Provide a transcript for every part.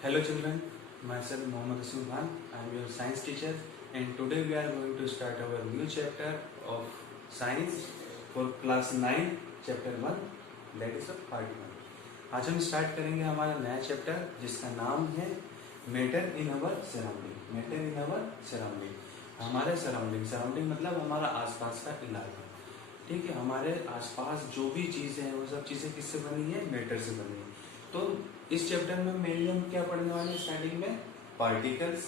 Hello children, myself Mohammad Asim Khan. I am your science teacher and today we are going to start our new chapter of science for class 9 chapter 1 that is part 1. आज हम start करेंगे हमारा नया chapter जिसका नाम है matter in our surrounding. Matter in our surrounding, हमारे surrounding मतलब हमारा आसपास का इलाका। ठीक है, हमारे आसपास जो भी चीजें हैं वो सब चीजें किससे बनी है? मैटर से बनी है। तो इस चैप्टर में मेनली हम क्या पढ़ने वाले हैं? स्टार्टिंग में पार्टिकल्स,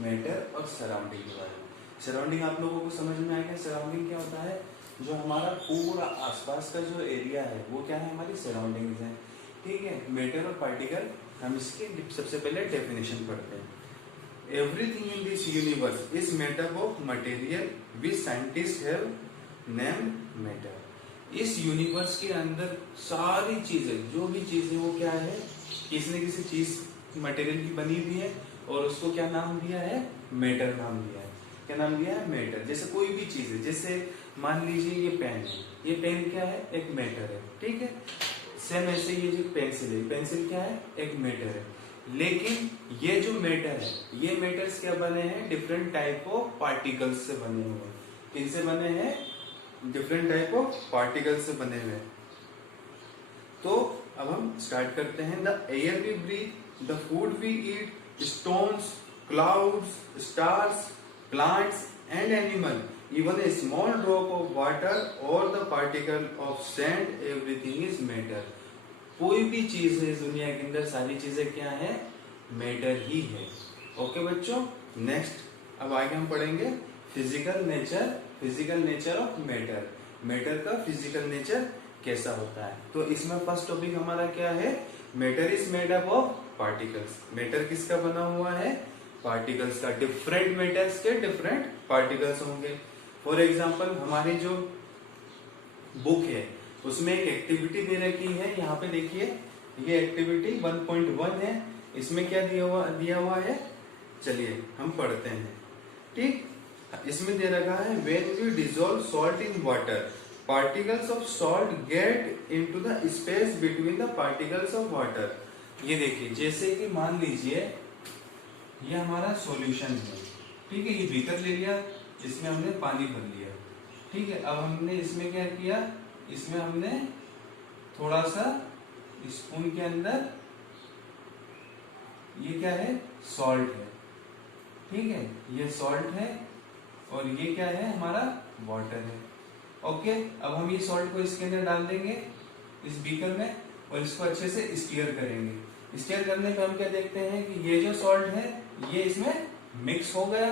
मैटर और सराउंडिंग के बारे में। सराउंडिंग आप लोगों को समझ में आएगा। सराउंडिंग क्या होता है? जो हमारा पूरा आसपास का जो एरिया है वो क्या है? हमारी सराउंडिंग्स है। ठीक है, मैटर और पार्टिकल हम इसके सबसे पहले डेफिनेशन पढ़ते हैं। Everything in this universe is made up of material which scientist have named matter. इस यूनिवर्स के अंदर सारी चीजें, जो भी चीजें वो क्या है? किसी न किसी चीज मटेरियल की बनी हुई है और उसको क्या नाम दिया है? मैटर नाम दिया है। क्या नाम दिया है? मैटर। जैसे कोई भी चीज है, जैसे मान लीजिए ये पेन है, ये पेन क्या है? एक मैटर है। ठीक है, सेम ऐसे ये जो पेंसिल है, पेंसिल क्या है? एक मैटर है। लेकिन ये जो मैटर है, ये मैटर्स क्या बने हैं? डिफरेंट टाइप ऑफ पार्टिकल्स से बने हुए हैं। किनसे बने हैं? डिफरेंट टाइप ऑफ पार्टिकल्स से बने हुए। तो अब हम स्टार्ट करते हैं। The air we breathe, the food we eat, stones, clouds, stars, plants and animal, even a small drop of water और the particle of sand, everything is matter. कोई भी चीज है इस दुनिया के अंदर, सारी चीजें क्या है? मैटर ही है। ओके बच्चों, नेक्स्ट अब आगे हम पढ़ेंगे physical nature of matter. Matter का फिजिकल नेचर कैसा होता है? तो इसमें फर्स्ट टॉपिक हमारा क्या है? Matter is made up of particles. Matter किसका बना हुआ है? पार्टिकल्स का। डिफरेंट मैटर्स के डिफरेंट पार्टिकल्स होंगे। फॉर एग्जाम्पल हमारी जो बुक है उसमें एक एक्टिविटी दे रखी है। यहाँ पे देखिए, ये एक्टिविटी 1.1 है। इसमें क्या दिया हुआ है? चलिए हम पढ़ते हैं। ठीक, इसमें दे रखा है when we dissolve salt in water, particles of salt get into the space between the particles of water। ये देखिए, जैसे कि मान लीजिए ये हमारा सॉल्यूशन है। ठीक है, ये बीकर ले लिया, इसमें हमने पानी भर लिया। ठीक है, अब हमने इसमें क्या किया? इसमें हमने थोड़ा सा स्पून के अंदर, ये क्या है? सॉल्ट है। ठीक है, ये सॉल्ट है और ये क्या है? हमारा वाटर है। ओके, अब हम ये सॉल्ट को इसके अंदर डाल देंगे, इस बीकर में, और इसको अच्छे से स्टीयर करेंगे। स्टीयर करने पे हम क्या देखते हैं कि ये जो सॉल्ट है ये इसमें मिक्स हो गया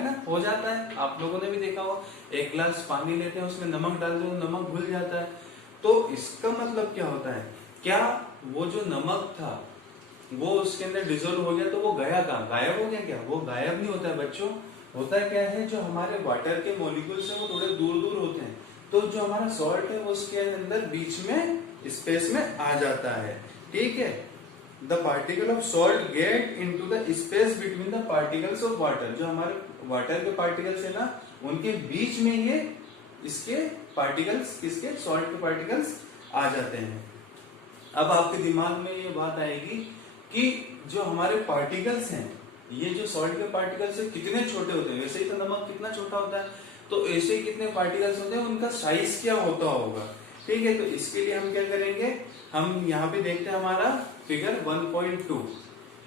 ना? हो जाता है। आप लोगों ने भी देखा हो, एक गिलास पानी लेते हैं, उसमें नमक डाल दो, नमक घुल जाता है। तो इसका मतलब क्या होता है? क्या वो जो नमक था वो उसके अंदर डिजोल्व हो गया तो वो गया कहाँ? गायब हो गया क्या? वो गायब नहीं होता है बच्चों। होता क्या है? जो हमारे वाटर के मॉलिक्यूल्स हैं वो थोड़े दूर दूर होते हैं, तो जो हमारा सॉल्ट है वो उसके अंदर बीच में स्पेस में आ जाता है। ठीक है, the particle of salt get into the space between the particles of water. जो हमारे वाटर के पार्टिकल्स है ना, उनके बीच में ये इसके पार्टिकल्स, किसके? सॉल्ट के पार्टिकल्स आ जाते हैं। अब आपके दिमाग में ये बात आएगी कि जो हमारे पार्टिकल्स हैं, ये जो सॉल्ट के पार्टिकल्स है कितने छोटे होते हैं? वैसे ही तो नमक कितना छोटा होता है, तो ऐसे ही कितने पार्टिकल्स होते हैं, उनका साइज क्या होता होगा? ठीक है, तो इसके लिए हम क्या करेंगे? हम यहाँ पे देखते हैं हमारा फिगर 1.2।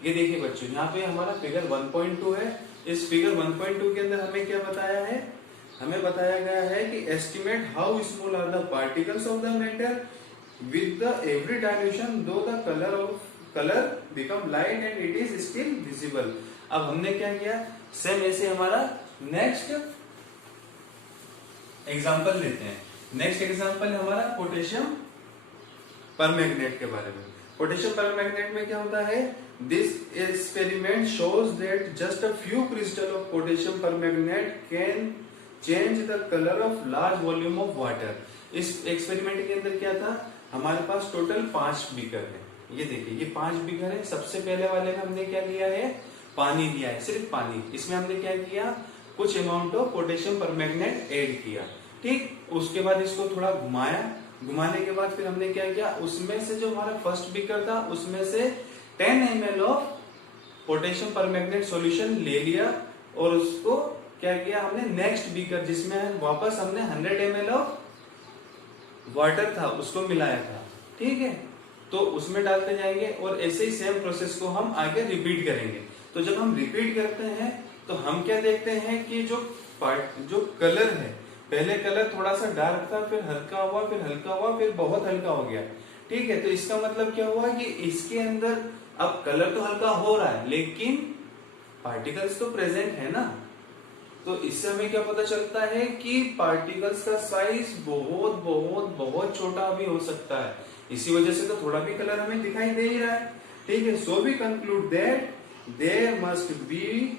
ये देखिए बच्चों, यहाँ पे हमारा फिगर 1.2 है। इस फिगर 1.2 के अंदर हमें क्या बताया है? हमें बताया गया है कि estimate how small are the particles of the matter with the every dilution though the colour become light and it is still visible. अब हमने क्या किया? सेम ऐसे हमारा नेक्स्ट एग्जांपल लेते हैं। नेक्स्ट एग्जांपल हमारा पोटेशियम परमैंगनेट के बारे में। पोटेशियम परमैंगनेट में क्या होता है? This experiment shows that just a few crystal of potassium permanganate can change the colour of large volume of water. इस एक्सपेरिमेंट के अंदर क्या था? हमारे पास टोटल 5 बीकर है। ये देखिए, ये 5 बीकर है। सबसे पहले वाले में हमने क्या लिया है? पानी लिया है, सिर्फ पानी। इसमें हमने क्या किया? कुछ amount of potassium permanganate add किया। ठीक, उसके बाद इसको थोड़ा घुमाया। घुमाने के बाद फिर हमने क्या किया? उसमें से जो हमारा फर्स्ट बीकर था उसमें से 10 ml of potassium permanganate solution ले लिया और उसको क्या किया हमने नेक्स्ट बीकर जिसमें वापस हमने 100 ml ऑफ वाटर था उसको मिलाया था, ठीक है। तो उसमें डालते जाएंगे और ऐसे ही सेम प्रोसेस को हम आगे रिपीट करेंगे। तो जब हम रिपीट करते हैं तो हम क्या देखते हैं कि जो कलर है, पहले कलर थोड़ा सा डार्क था, फिर हल्का हुआ, फिर हल्का हुआ, फिर बहुत हल्का हो गया, ठीक है। तो इसका मतलब क्या हुआ कि इसके अंदर अब कलर तो हल्का हो रहा है लेकिन पार्टिकल्स तो प्रेजेंट है ना। तो इससे हमें क्या पता चलता है कि पार्टिकल्स का साइज बहुत बहुत बहुत छोटा भी हो सकता है, इसी वजह से तो थोड़ा भी कलर हमें दिखाई दे ही रहा है, ठीक है। So we conclude that there must be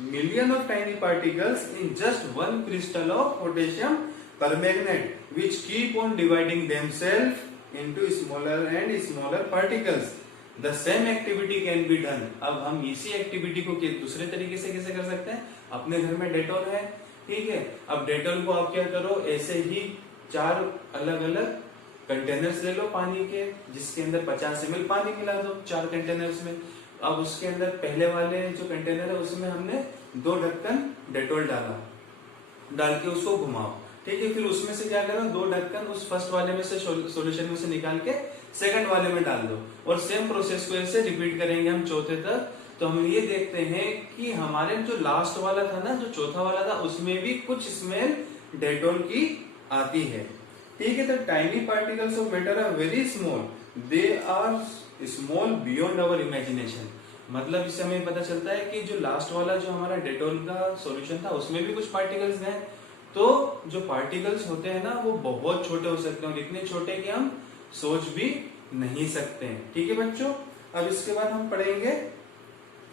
million of tiny particles in just one crystal of potassium permanganate which keep on dividing themselves into smaller and smaller particles. The same activity can be done. अब हम इसी activity को दूसरे तरीके से कैसे कर सकते हैं? अपने घर में डेटॉल है, ठीक है। अब डेटॉल को आप क्या करो, ऐसे ही 4 अलग अलग कंटेनर्स ले लो पानी के, जिसके अंदर 50 ml पानी मिला दो 4 कंटेनर्स में। अब उसके अंदर पहले वाले जो कंटेनर है उसमें हमने 2 ढक्कन डेटॉल डाल के उसको घुमाओ, ठीक है। फिर उसमें से क्या करो, 2 ढक्कन उस फर्स्ट वाले में से सॉल्यूशन में से निकाल के सेकंड वाले में डाल दो और सेम प्रोसेस को ऐसे रिपीट करेंगे हम चौथे तक। तो हम ये देखते हैं कि हमारे जो लास्ट वाला था ना, जो चौथा वाला था, उसमें भी कुछ स्मेल डेटॉल की आती है, ठीक है। तो tiny particles of matter are very small, they are small beyond our imagination. मतलब इससे हमें पता चलता है कि जो लास्ट वाला जो हमारा डेटॉल का सॉल्यूशन था उसमें भी कुछ पार्टिकल्स हैं। तो जो पार्टिकल्स होते हैं ना वो बहुत छोटे हो सकते हैं और इतने छोटे कि हम सोच भी नहीं सकते हैं, ठीक है बच्चों। अब इसके बाद हम पढ़ेंगे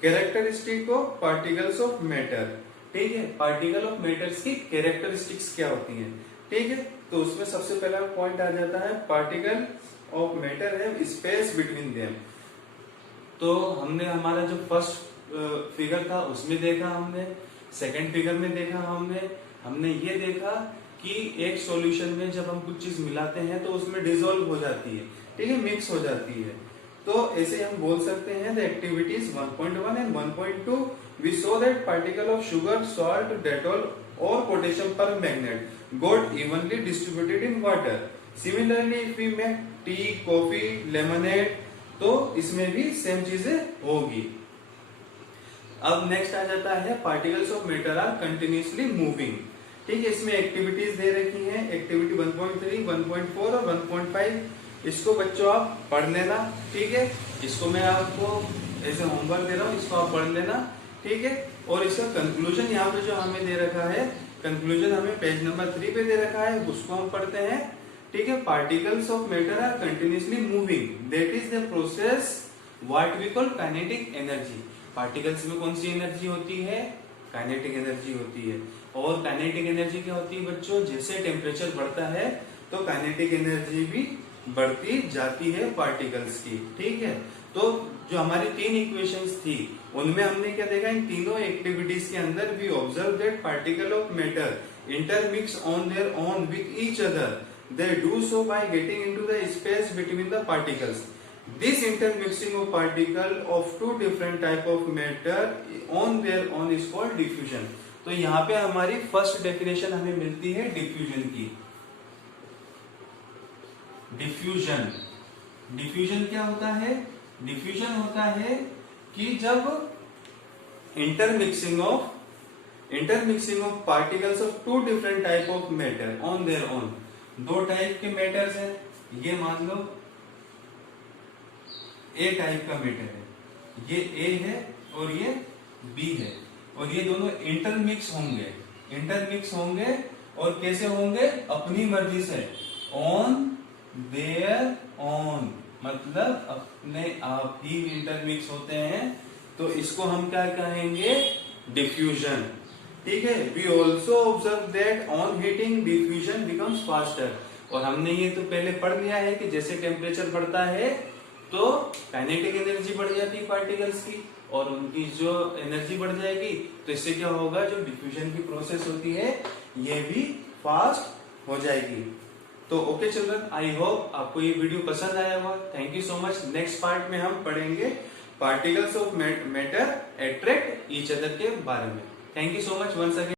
characteristic of particles of matter, ठीक है। पार्टिकल ऑफ मैटर्स की कैरेक्टरिस्टिक्स क्या होती हैं, ठीक है। तो उसमें सबसे पहला पॉइंट आ जाता है पार्टिकल ऑफ मैटर है स्पेस बिटवीन देम। तो हमने हमारा जो फर्स्ट फिगर था उसमें देखा, हमने सेकंड फिगर में देखा, हमने ये देखा कि एक सॉल्यूशन में जब हम कुछ चीज मिलाते हैं तो उसमें डिसॉल्व हो जाती है, ठीक है, मिक्स हो जाती है। तो ऐसे हम बोल सकते हैं the activities 1.1 and 1.2 we saw that particle of sugar, salt, Dettol और potassium permanganate got evenly distributed in water. Similarly if we make tea, coffee, lemonade, तो इसमें भी सेम चीजें होगी। अब नेक्स्ट आ जाता है particles of matter are continuously moving, ठीक है। इसमें एक्टिविटीज दे रखी हैं, एक्टिविटी 1.3, 1.4 और 1.5। इसको बच्चों आप पढ़ लेना, ठीक है। इसको मैं आपको ऐसे होमवर्क दे रहा हूँ, इसको आप पढ़ लेना, ठीक है। और इसका कंक्लूजन यहाँ पे जो हमें दे रखा है, कंक्लूजन हमें पेज नंबर 3 पे दे रखा है, उसको हम पढ़ते हैं, ठीक है। Particles of matter are continuously moving, that is the process what we call kinetic energy. Particles में कौन सी एनर्जी होती है? काइनेटिक एनर्जी होती है। और काइनेटिक एनर्जी क्या होती है बच्चों? जैसे टेम्परेचर बढ़ता है तो काइनेटिक एनर्जी भी बढ़ती जाती है पार्टिकल्स की, ठीक है। तो जो हमारी 3 इक्वेशंस थी उनमें हमने क्या देखा, इन तीनों एक्टिविटीज के अंदर we observe that particle of matter intermix on their own with each other, they do so by getting into the space between the particles. This intermixing of particle of 2 different type of matter on their own is called diffusion. तो यहाँ पे हमारी first definition हमें मिलती है diffusion की। Diffusion क्या होता है? डिफ्यूजन होता है कि जब intermixing of particles of 2 different type of matter on their own, 2 type के मैटर्स हैं, ये मान लो ए टाइप का मैटर है, ये ए है और ये बी है, और ये दोनों इंटरमिक्स होंगे और कैसे होंगे? अपनी मर्जी से, ऑन देयर ऑन, मतलब अपने आप ही इंटरमिक्स होते हैं। तो इसको हम क्या कहेंगे? डिफ्यूजन, ठीक है। We also observe that on heating diffusion becomes faster. और हमने ये तो पहले पढ़ लिया है कि जैसे टेम्परेचर बढ़ता है तो काइनेटिक एनर्जी बढ़ जाती है पार्टिकल्स की और उनकी जो एनर्जी बढ़ जाएगी, तो इससे क्या होगा, जो डिफ्यूजन की प्रोसेस होती है ये भी फास्ट हो जाएगी। तो ओके चिल्ड्रन, आई होप आपको ये वीडियो पसंद आया होगा। Thank you so much. Next part में हम पढ़ेंगे particles of matter attract each other के बारे में। Thank you so much once again.